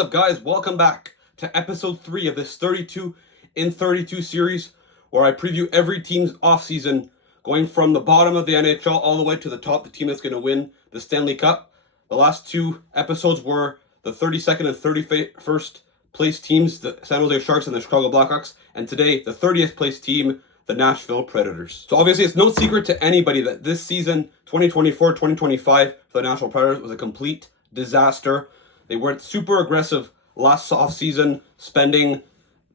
What's up, guys? Welcome back to episode 3 of this 32 in 32 series where I preview every team's offseason going from the bottom of the NHL all the way to the top, the team that's going to win the Stanley Cup. The last two episodes were the 32nd and 31st place teams, the San Jose Sharks and the Chicago Blackhawks, and today the 30th place team, the Nashville Predators. So obviously it's no secret to anybody that this season, 2024-2025, for the Nashville Predators was a complete disaster. They weren't super aggressive last offseason, spending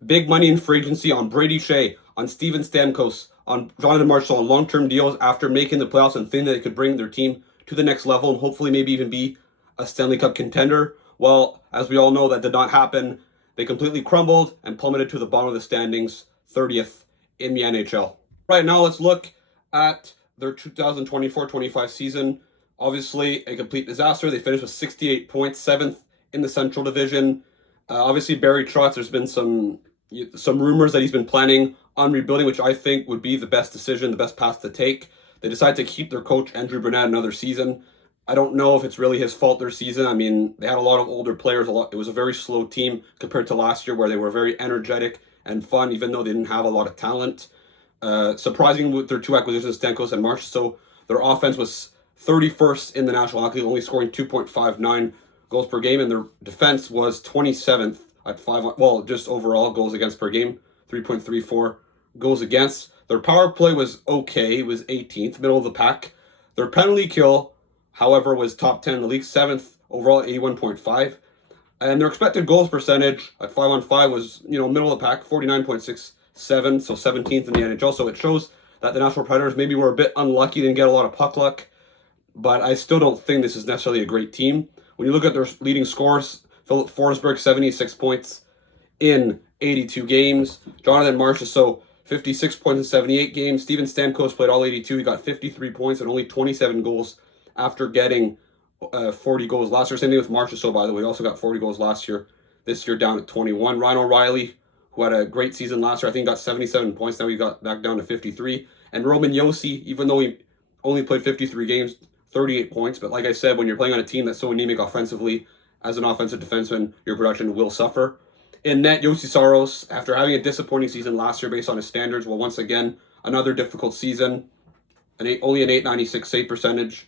big money in free agency on Brady Shea, on Steven Stamkos, on Jonathan Marchessault on long-term deals after making the playoffs and thinking that they could bring their team to the next level and hopefully maybe even be a Stanley Cup contender. Well, as we all know, that did not happen. They completely crumbled and plummeted to the bottom of the standings, 30th in the NHL. Right now, let's look at their 2024-25 season. Obviously, a complete disaster. They finished with 68 points, 7th in the Central Division. Obviously, Barry Trotz, there's been some rumors that he's been planning on rebuilding, which I think would be the best decision, the best path to take. They decided to keep their coach, Andrew Brunette, another season. I don't know if it's really his fault their season. I mean, they had a lot of older players. It was a very slow team compared to last year where they were very energetic and fun, even though they didn't have a lot of talent. Surprising with their two acquisitions, Stamkos and Marchessault, their offense was 31st in the National Hockey League, only scoring 2.59 goals per game, and their defense was 27th at just overall goals against per game, 3.34 goals against. Their power play was okay, it was 18th, middle of the pack. Their penalty kill, however, was top 10 in the league, 7th overall at 81.5. And their expected goals percentage at 5-on-5 was, middle of the pack, 49.67, so 17th in the NHL. So it shows that the Nashville Predators maybe were a bit unlucky, didn't get a lot of puck luck, but I still don't think this is necessarily a great team. When you look at their leading scorers, Philip Forsberg, 76 points in 82 games. Jonathan Marchessault, 56 points in 78 games. Steven Stamkos played all 82. He got 53 points and only 27 goals after getting 40 goals last year. Same thing with Marchessault, by the way. He also got 40 goals last year. This year down at 21. Ryan O'Reilly, who had a great season last year, I think got 77 points. Now he got back down to 53. And Roman Josi, even though he only played 53 games, 38 points. But like I said, when you're playing on a team that's so anemic offensively, as an offensive defenseman, your production will suffer. In net, Josi Saros, after having a disappointing season last year based on his standards, well, once again, another difficult season. Only an .896 save percentage.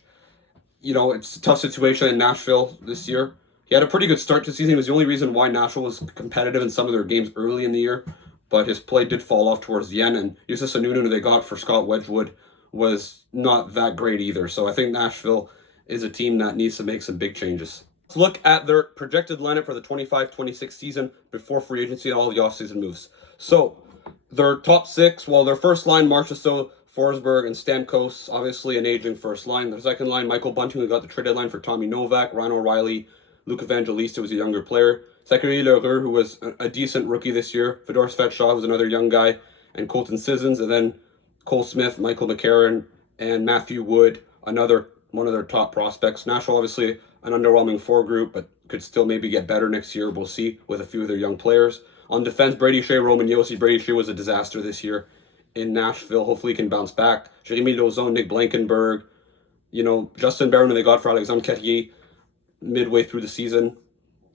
It's a tough situation in Nashville this year. He had a pretty good start to the season. It was the only reason why Nashville was competitive in some of their games early in the year. But his play did fall off towards the end. And Justus Annunen, who they got for Scott Wedgwood, was not that great either. So I think Nashville is a team that needs to make some big changes. Let's look at their projected lineup for the 25-26 season before free agency and all the offseason moves. So their top six, their first line, Marchessault, Forsberg, and Stamkos, obviously an aging first line. Their second line, Michael Bunting, who got the trade deadline for Tommy Novak, Ryan O'Reilly, Luke Evangelista, who was a younger player, Zachary Lheureux, who was a decent rookie this year, Fedor Svechnikov, who was another young guy, and Colton Sissons, and then Cole Smith, Michael McCarron, and Matthew Wood, another one of their top prospects. Nashville, obviously, an underwhelming group, but could still maybe get better next year. We'll see with a few of their young players. On defense, Brady Shea, Roman Josi. Brady Shea was a disaster this year in Nashville. Hopefully he can bounce back. Jeremy Lauzon, Nick Blankenberg, Justin Barron, they got for Alexandre Carrier midway through the season,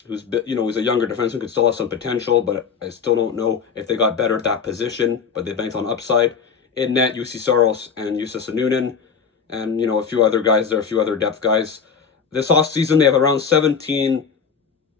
who's a younger defenseman, could still have some potential, but I still don't know if they got better at that position, but they banked on upside. In net, Juuse Saros and Justus Annunen, and a few other guys there, a few other depth guys. This offseason, they have around $17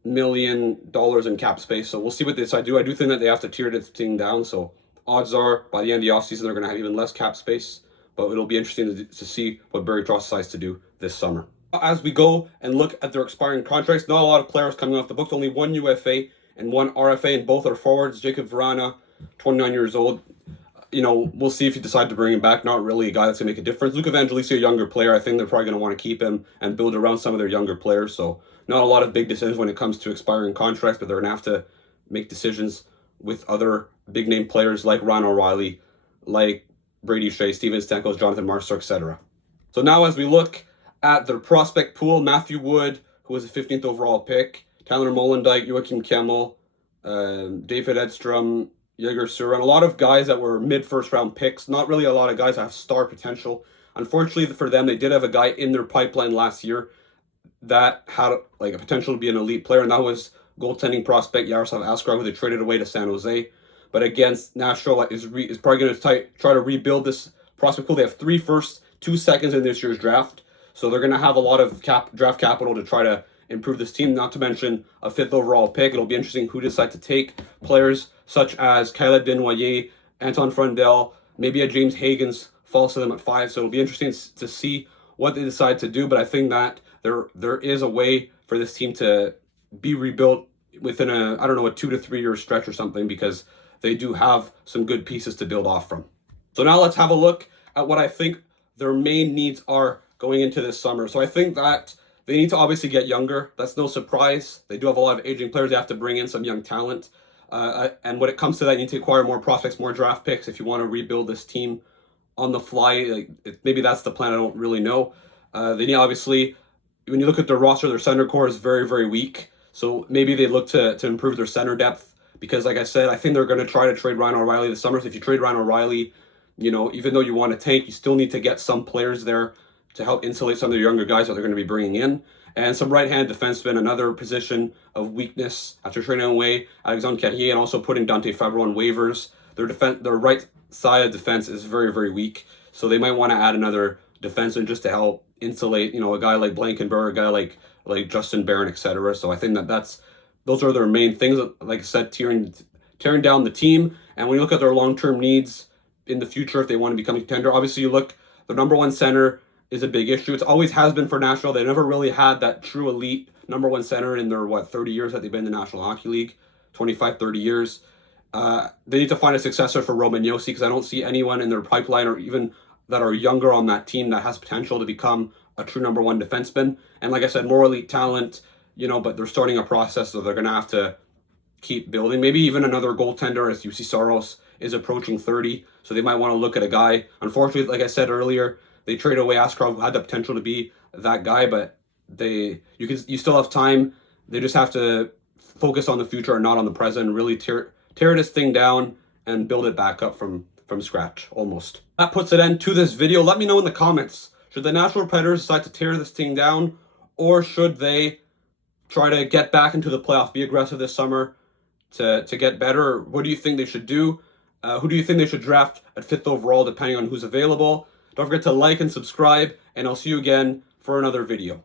million in cap space, so we'll see what they decide to do. I do think that they have to tear this thing down, so odds are by the end of the offseason, they're going to have even less cap space, but it'll be interesting to see what Barry Trotz decides to do this summer. As we go and look at their expiring contracts, not a lot of players coming off the books, only one UFA and one RFA, and both are forwards. Jacob Vrana, 29 years old. We'll see if you decide to bring him back. Not really a guy that's going to make a difference. Luke Evangelista, a younger player. I think they're probably going to want to keep him and build around some of their younger players. So not a lot of big decisions when it comes to expiring contracts, but they're going to have to make decisions with other big-name players like Ryan O'Reilly, like Brady Shea, Steven Stamkos, Jonathan Marchessault, etc. So now as we look at their prospect pool, Matthew Wood, who was a 15th overall pick, Tyler Molendyk, Joachim Kemmel, David Edstrom, Yegor Surin, a lot of guys that were mid-first round picks, not really a lot of guys that have star potential. Unfortunately for them, they did have a guy in their pipeline last year that had a potential to be an elite player, and that was goaltending prospect Yaroslav Askarov, who they traded away to San Jose. But against Nashville is probably going to try to rebuild this prospect pool. They have 3 firsts, 2 seconds in this year's draft. So they're going to have a lot of draft capital to try to improve this team, not to mention a 5th overall pick. It'll be interesting who decide to take players such as Caleb Desnoyers, Anton Frundell, maybe a James Higgins falls to them at 5. So it'll be interesting to see what they decide to do. But I think that there is a way for this team to be rebuilt within a 2 to 3 year stretch or something, because they do have some good pieces to build off from. So now let's have a look at what I think their main needs are going into this summer. So I think that they need to obviously get younger. That's no surprise. They do have a lot of aging players. They have to bring in some young talent. And when it comes to that, you need to acquire more prospects, more draft picks if you want to rebuild this team on the fly. Maybe that's the plan. I don't really know. They need, obviously, when you look at their roster, their center core is very, very weak. So maybe they look to improve their center depth, because like I said, I think they're going to try to trade Ryan O'Reilly this summer. So if you trade Ryan O'Reilly, even though you want to tank, you still need to get some players there to help insulate some of the younger guys that they're going to be bringing in. And some right-hand defensemen, another position of weakness after trading away Alexandre Carrier and also putting Dante Fabro on waivers. Their right side of defense is very, very weak. So they might want to add another defenseman just to help insulate, a guy like Blankenberg, a guy like Justin Barron, etc. So I think those are their main things. Like I said, tearing down the team. And when you look at their long-term needs in the future, if they want to become a contender, obviously you look, the number 1 center is a big issue. It always has been for Nashville. They never really had that true elite number 1 center in their 30 years that they've been in the National Hockey League, 25, 30 years. They need to find a successor for Roman Josi, because I don't see anyone in their pipeline or even that are younger on that team that has potential to become a true number 1 defenseman. And like I said, more elite talent, but they're starting a process, so they're going to have to keep building. Maybe even another goaltender, as UC Saros is approaching 30, so they might want to look at a guy. Unfortunately, like I said earlier, they traded away Askarov, who had the potential to be that guy, but you still have time. They just have to focus on the future and not on the present, and really tear this thing down and build it back up from scratch, almost. That puts an end to this video. Let me know in the comments, should the Nashville Predators decide to tear this thing down, or should they try to get back into the playoffs, be aggressive this summer to get better? What do you think they should do? Who do you think they should draft at 5th overall, depending on who's available? Don't forget to like and subscribe, and I'll see you again for another video.